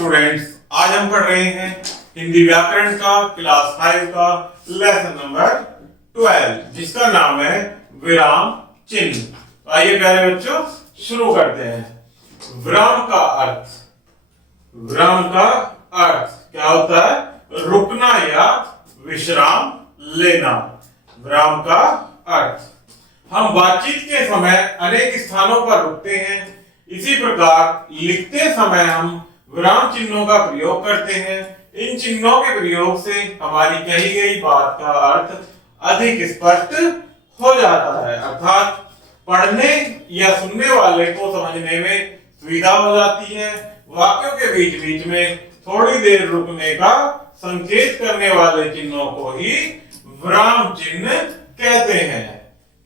Students, आज हम पढ़ रहे हैं हिंदी व्याकरण का क्लास 5 का लेसन नंबर 12 जिसका नाम है विराम चिन्ह। तो आइए प्यारे बच्चों शुरू करते हैं। विराम का अर्थ, विराम का अर्थ क्या होता है? रुकना या विश्राम लेना। विराम का अर्थ, हम बातचीत के समय अनेक स्थानों पर रुकते हैं। इसी प्रकार लिखते समय हम विराम चिन्हों का प्रयोग करते हैं। इन चिन्हों के प्रयोग से हमारी कही गई बात का अर्थ अधिक स्पष्ट हो जाता है, अर्थात पढ़ने या सुनने वाले को समझने में सुविधा हो जाती है। वाक्यों के बीच बीच में थोड़ी देर रुकने का संकेत करने वाले चिन्हों को ही विराम चिन्ह कहते हैं।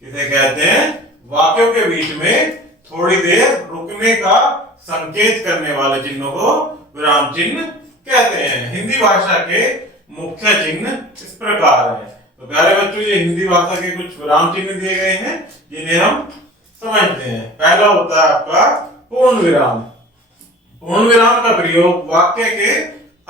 किसे कहते हैं? वाक्यों के बीच में थोड़ी देर रुकने का संकेत करने वाले चिन्हों को विराम चिन्ह कहते हैं। हिंदी भाषा के मुख्य चिन्ह इस प्रकार हैं। तो प्यारे बच्चों, ये हिंदी भाषा के कुछ विराम चिन्ह दिए गए हैं जिन्हें हम समझते हैं। पहला होता है आपका पूर्ण विराम। पूर्ण विराम का प्रयोग वाक्य के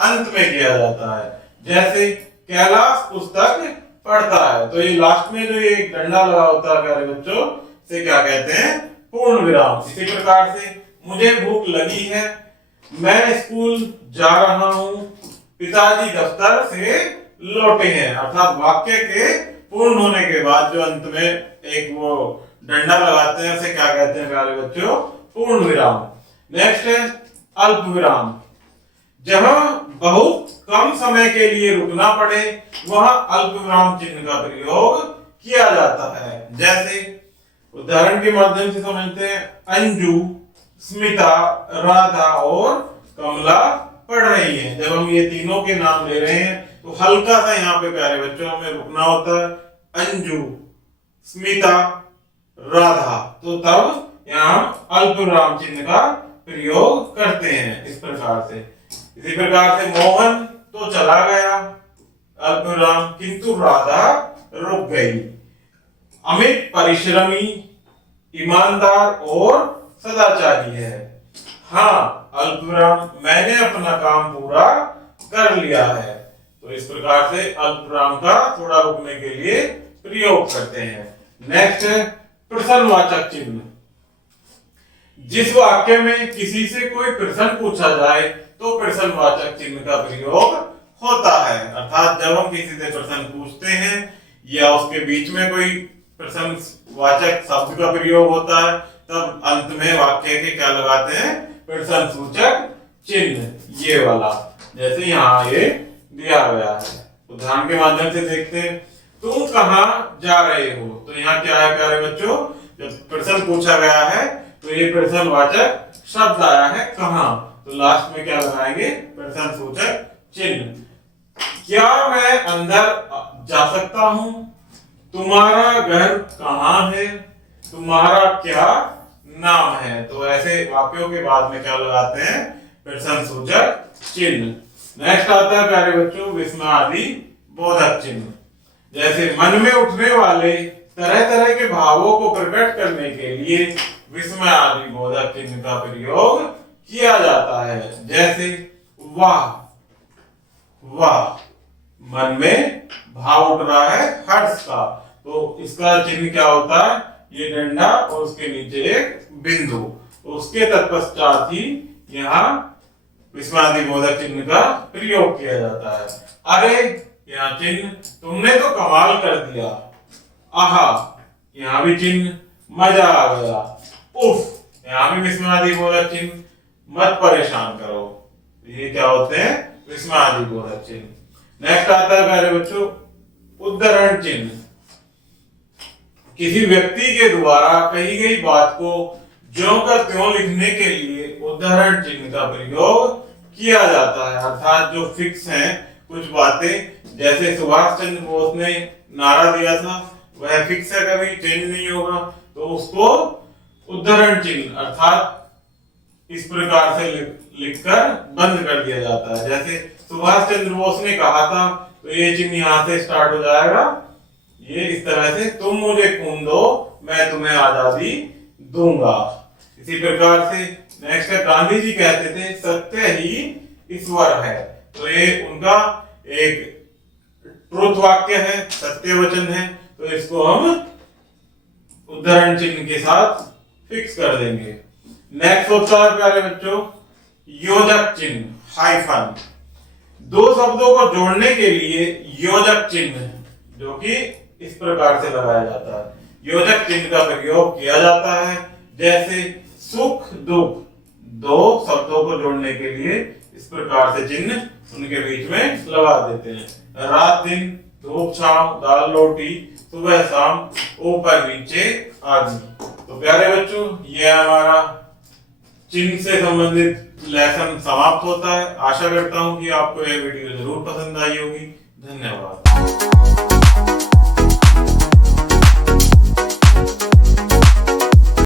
अंत में किया जाता है। जैसे कैलाश पुस्तक पढ़ता है, तो ये लास्ट में जो ये डंडा लगा होता है प्यारे बच्चों, से क्या कहते हैं? पूर्ण विराम। इसी प्रकार से मुझे भूख लगी है, मैं स्कूल जा रहा हूं, पिताजी दफ्तर से लौटे हैं। अर्थात वाक्य के पूर्ण होने के बाद जो अंत में एक वो डंडा लगाते हैं, उसे क्या कहते हैं प्यारे बच्चों? पूर्ण विराम। नेक्स्ट है अल्प विराम। जहां बहुत कम समय के लिए रुकना पड़े वहां अल्प विराम चिन्ह का प्रयोग किया जाता है। जैसे उदाहरण के माध्यम से समझते हैं। अंजू, स्मिता, राधा और कमला पढ़ रही हैं। जब हम ये तीनों के नाम ले रहे हैं तो हल्का सा यहाँ पे प्यारे बच्चों हमें रुकना होता है। अंजू, स्मिता, राधा, तो तब यहाँ अल्प विराम चिन्ह का प्रयोग करते हैं इस प्रकार से। इसी प्रकार से मोहन तो चला गया, अल्प विराम, किंतु राधा रुक गई। अमित परिश्रमी, ईमानदार और सदाचारी है। हाँ, अल्पविराम, मैंने अपना काम पूरा कर लिया है। तो इस प्रकार से अल्पविराम का थोड़ा रुकने के लिए प्रयोग करते हैं। नेक्स्ट है प्रश्नवाचक चिन्ह। जिस वाक्य में किसी से कोई प्रश्न पूछा जाए तो प्रश्नवाचक चिन्ह का प्रयोग होता है। अर्थात जब हम किसी से प्रश्न पूछते हैं या उसके बीच में कोई प्रश्नवाचक शब्द का प्रयोग होता है, तब अंत में वाक्य के क्या लगाते हैं? प्रश्नसूचक चिन्ह, ये वाला, जैसे यहाँ ये दिया गया है। उदाहरण के माध्यम से देखते हैं। तुम कहाँ जा रहे हो? तो यहाँ क्या है प्यारे बच्चों? जब प्रश्न पूछा गया है तो ये प्रश्नवाचक शब्द आया है कहाँ, तो लास्ट में क्या लगाएंगे? प्रश्नसूचक चिन्ह। क्या मैं अंदर जा सकता हूँ? तुम्हारा घर कहाँ है? तुम्हारा क्या नाम है? तो ऐसे वाक्यों के बाद में क्या लगाते हैं? प्रश्नसूचक चिन्ह। नेक्स्ट आता है प्यारे बच्चों विस्मयादि बोधक चिन्ह। जैसे मन में उठने वाले तरह तरह के भावों को प्रकट करने के लिए विस्मयादि बोधक चिन्ह का प्रयोग किया जाता है। जैसे वाह, वाह, मन में भाव उठ रहा है हर्ष का, तो इसका चिन्ह क्या होता है? ये डंडा और उसके नीचे एक बिंदु, तो उसके तत्पश्चात ही यहाँ विस्मयादि बोधक चिन्ह का प्रयोग किया जाता है। अरे, यहाँ चिन्ह तुमने तो कमाल कर दिया। आहा, यहाँ भी चिन्ह मजा आ गया। उफ, यहाँ भी विस्मयादि बोधक चिन्ह मत परेशान करो। ये क्या होते हैं? विस्मयादि बोधक चिन्ह। नेक्स्ट आता है प्यारे बच्चों उद्धरण चिन्ह। किसी व्यक्ति के द्वारा कही गई बात को ज्यों का त्यों लिखने के लिए उद्धरण चिन्ह का प्रयोग किया जाता है। अर्थात जो फिक्स हैं कुछ बातें, जैसे सुभाष चंद्र बोस ने नारा दिया था वह फिक्स है, कभी चेंज नहीं होगा, तो उसको उद्धरण चिन्ह अर्थात इस प्रकार से लिखकर बंद कर दिया जाता है। जैसे सुभाष चंद्र बोस ने कहा था, तो ये चिन्ह यहाँ से स्टार्ट हो जाएगा, ये इस तरह से, तुम मुझे खून दो मैं तुम्हें आजादी दूंगा। इसी प्रकार से नेक्स्ट है गांधी जी कहते थे सत्य ही ईश्वर है। तो ये उनका एक ट्रुथ वाक्य है, सत्य वचन है। तो इसको हम उद्धरण चिन्ह के साथ फिक्स कर देंगे। नेक्स्ट होता है प्यारे बच्चों योजक चिन्ह, हाइफन। दो शब्दों को जोड़ने के लिए योजक चिन्ह, जो कि इस प्रकार से लगाया जाता है। योजक चिन्ह का प्रयोग किया जाता है, जैसे सुख दुख, दो शब्दों को जोड़ने के लिए इस प्रकार से चिन्ह उनके बीच में लगा देते हैं। रात दिन, धूप छांव, दाल रोटी, सुबह शाम, ऊपर नीचे आदि। तो प्यारे बच्चों ये हमारा चिन्ह से संबंधित लेसन समाप्त होता है। आशा करता हूं कि आपको यह वीडियो जरूर पसंद आई होगी। धन्यवाद।